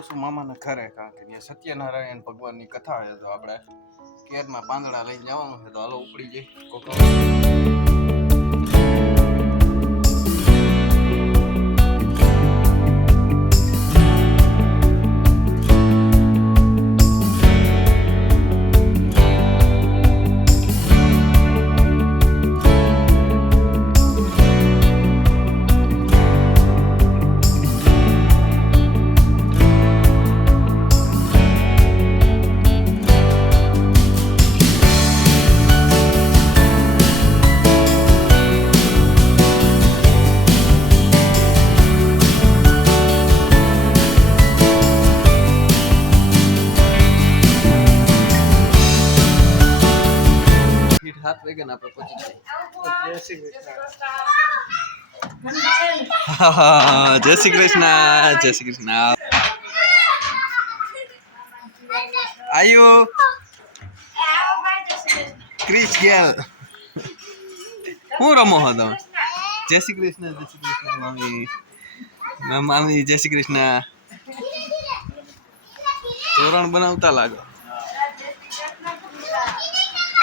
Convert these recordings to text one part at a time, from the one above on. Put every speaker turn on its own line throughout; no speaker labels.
જાઉં છું મામાના ઘરે, કારણ કે ત્યાં સત્યનારાયણ ભગવાનની કથા છે, તો આપણે કેરમાં પાંદડા લઈને જવાનું છે, તો હાલો ઉપડી જઈ કોક સાત વાગે ને આપણે પહોંચી જાય જય શ્રી કૃષ્ણ જય શ્રી કૃષ્ણ. આયુ. ક્રિશ ગેલ. હું રમો હો તમે? જય શ્રી કૃષ્ણ જય શ્રી કૃષ્ણ મામી. મામી જય શ્રી કૃષ્ણ. તોરણ બનાવતા લાગો.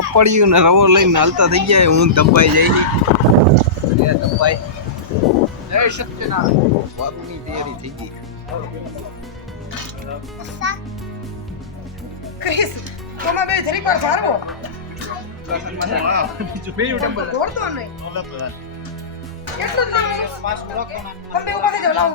કપડિયું ને રવો લઈને હાલતા થઈ ગયા હું દબાઈ જાય દબાઈ જય સત્યનારાયણ. તૈયારી થઈ ગઈ.
ક્રિસ તમે બે જરી પર ધારવો દોડતો નહીં. કેટલું જ નહીં. તમે ઊભા થઈ જાઓ લાવો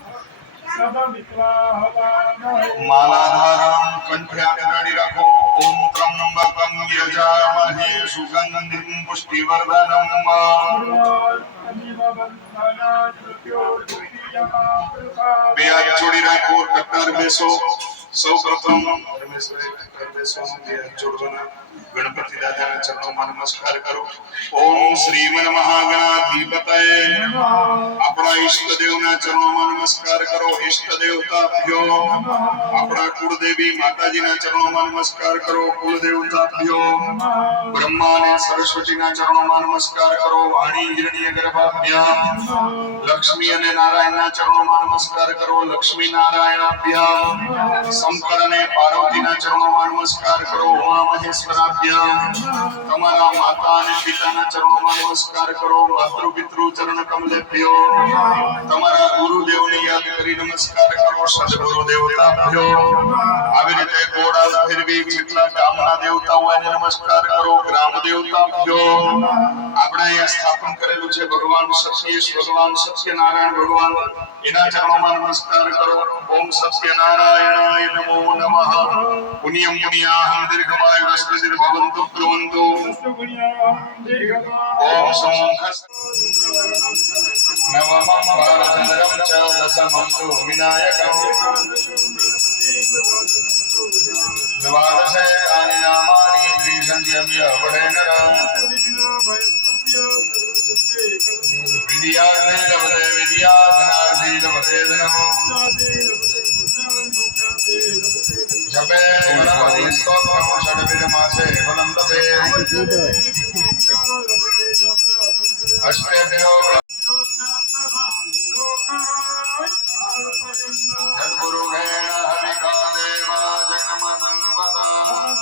માલાધારણ કંઠે આગળ રાખો ઓમ ત્રંબકમ યજામહે સુગંધિમ પુષ્ટિવર્ધનમ બે હાથ જોડી રાખો કટ્ટર બેસો સૌ પ્રથમ રમેશભાઈ કટ્ટર બેસો બે હાથ જોડવાના ગણપતિ દાદાના ચરણોમાં નમસ્કાર કરો ઓમ શ્રીમન મહાગણાધિપતય નમસ્કાર કરો. ઈષ્ટ દેવતાભ્યો આપણા કુળદેવી માતાજીના ચરણોમાં નમસ્કાર કરો. નમસ્કાર કરો. વાણી હિરણ્ય ગર્ભાભ્યામ લક્ષ્મી અને નારાયણના ચરણોમાં નમસ્કાર કરો. લક્ષ્મી નારાયણાભ્યામ શંકર અને પાર્વતીના ચરણોમાં નમસ્કાર કરો. ઉમા મહેશ્વરાભ્યામ તમારા માતા અને પિતાના ચરણોમાં નમસ્કાર કરો. માતૃ પિતૃ ચરણ કમલેભ્યો તમારા ગુરુદેવને યાદ કરી નમસ્કાર કરો સદગુરુ દેવતા ભયો આવી રીતે ગોળાલ ફેરવી જેટલા ગામના દેવતાઓ એને નમસ્કાર કરો ગ્રામ દેવતા ભયો આપણે અહીંયા સ્થાપન કરેલું છે ભગવાન સત્યેશ ભગવાન સત્યનારાયણ ભગવાન. એના ચરણોમાં નમસ્કાર કરો. ઓમ સત્યનારાયણાય નમો નમઃ. પુણ્યમ પુણ્યાહં દીર્ઘમાયુ રસ્તદીર્ભવંતુ ભ્રુવંતુ. ઓમ સમુખસ્તુ नवमं भारचन्द्रं च दशमं तु विनायकम् द्वादशे तानि नामानि त्रिसन्ध्यम्य वरेणर विद्यार्थे लभते विद्या धनार्थे लभते धनम् जपे गणपति स्तोत्रं षड्विधमासे फलं लभे अष्टेभ्यो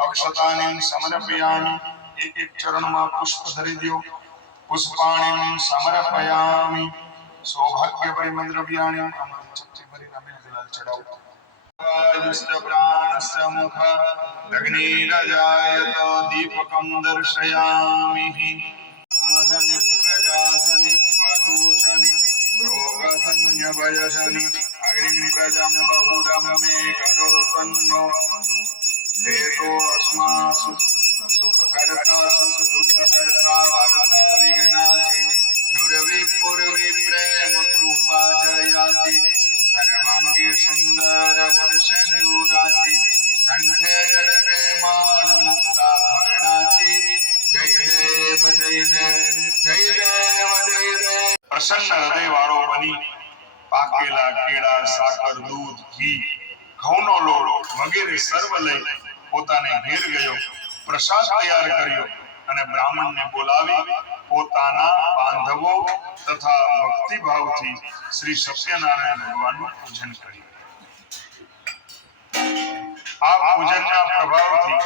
અક્ષતાનિ સમર્પયામિ એક એક ચરણમાં પુષ્પ ધરી દ્યો પુષ્પાણિ સમર્પયામિ સૌભાગ્ય પરિમલ દ્રવ્યાણિ આમાંથી ચપટી ભરીને અમે ગુલાલ ચડાવો વાયુશ્ચ પ્રાણશ્ચ મુખ અગ્નિરજાયત દીપકં દર્શયામિ આસનિ પ્રજાસનિ પશુસનિ રોગસંયભયસનિ અગ્નિં પ્રજં બહુડં મે કરોતન્નો हेतो अस्मासु सुखकर्ता सुख दुःखहर्ता वार्ता विघ्नाति नुरविपुरवि प्रेम कृपा जयाति सर्वाङ्गे सुन्दर वरसेन्दूराति कण्ठे जडप्रेमाण मुक्ता भरणाति जय देव जय देव જય દેવ જય દેવ પ્રસન્ન હૃદય વાળો બની પાકેલા કેળા સાકર દૂધ ઘી ઘઉંનો લોટ વગેરે સર્વ લઈ પોતાને ઘેર ગયો પ્રસાદ તૈયાર કર્યો અને બ્રાહ્મણને બોલાવી પોતાના બાંધવો તથા ભક્તિભાવથી શ્રી સત્યનારાયણ ભગવાનનું પૂજન કર્યું. આ પૂજનના પ્રભાવથી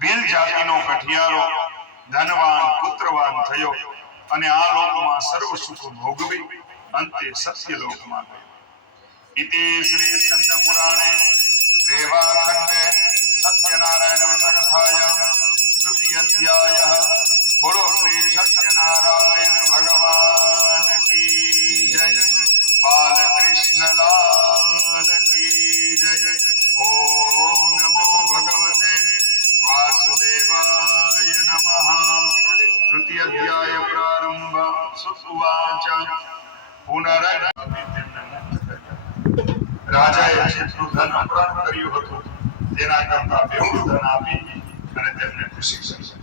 ભીલ જાતિનો કઠિયારો, ધનવાન, પુત્રવાન થયો અને આ લોકમાં સર્વ સુખ ભોગવી અંતે સત્ય લોકમાં ગયો. इति श्री स्कंद पुराणे रेवाखंडे सत्यनारायण व्रत कथाया तृतीय अध्याय बोलो श्री सत्यनारायण भगवान की जय। बालकृष्ण लाल की जय। ओम नमो भगवते वासुदेवाय नमः। तृतीय अध्याय प्रारंभ सुवाच पुनरपि રાજાએ જેટલું ધન અપરાધ કર્યું હતું તેના કરતા બેવડું ધન આપી અને તેમને ખુશી કરી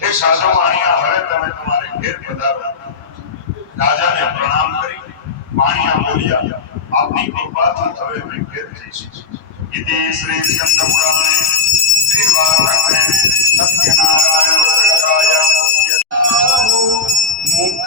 હે સાધુ વાણિયા હવે તમે તમારે ઘેર પધારો રાજાને પ્રણામ કરી વાણિયા બોલ્યા આપની કૃપાથી હવે અમે ઘેર જઈશું ઇતિ શ્રી સ્કંદ પુરાણે દેવારણ્ય સત્યનારાયણ વ્રતકથાયા મુખ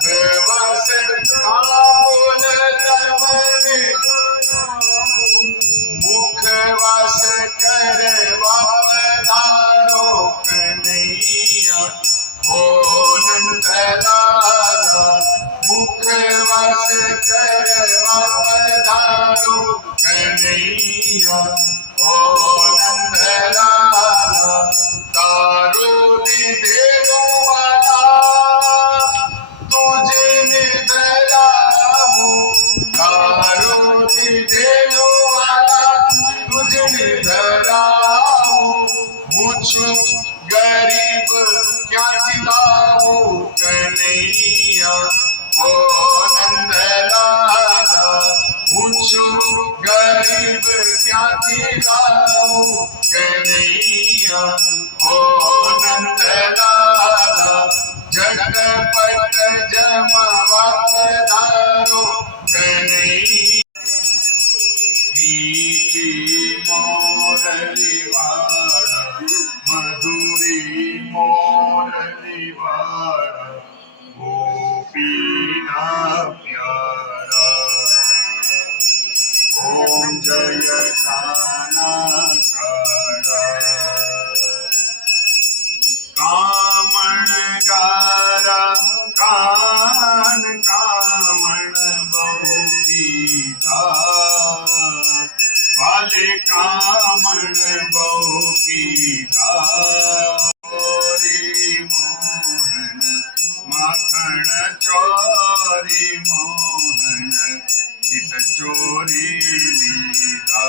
देवनीता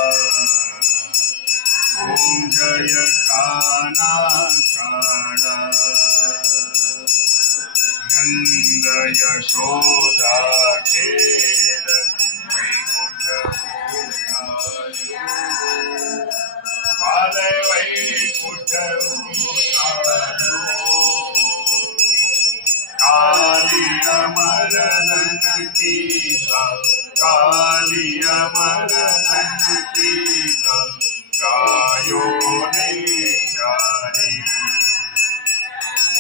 ॐ जय काना काणा नन्द यशोदा खेर वैकुण्ठ पादय वैकुण्ठ काली अमर ननकी कालिय मरदन की गायो निचारी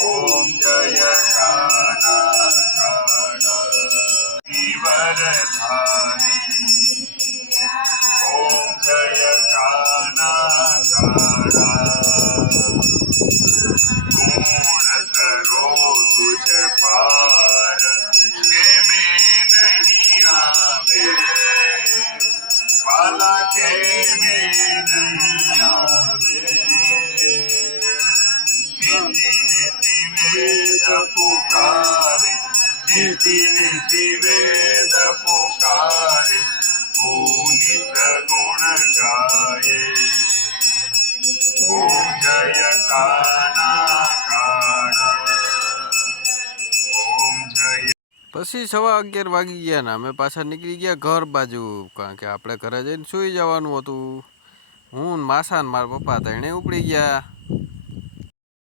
ओम जय काना काना विवर धारी ओम जय काना काना
પછી સવા અગિયાર વાગી ગયા ને અમે પાછા નીકળી ગયા ઘર બાજુ, કારણ કે આપણે ઘરે જઈને સૂઈ જવાનું હતું. હું માસા ને મારા પપ્પા ત્રણે ઉપડી ગયા.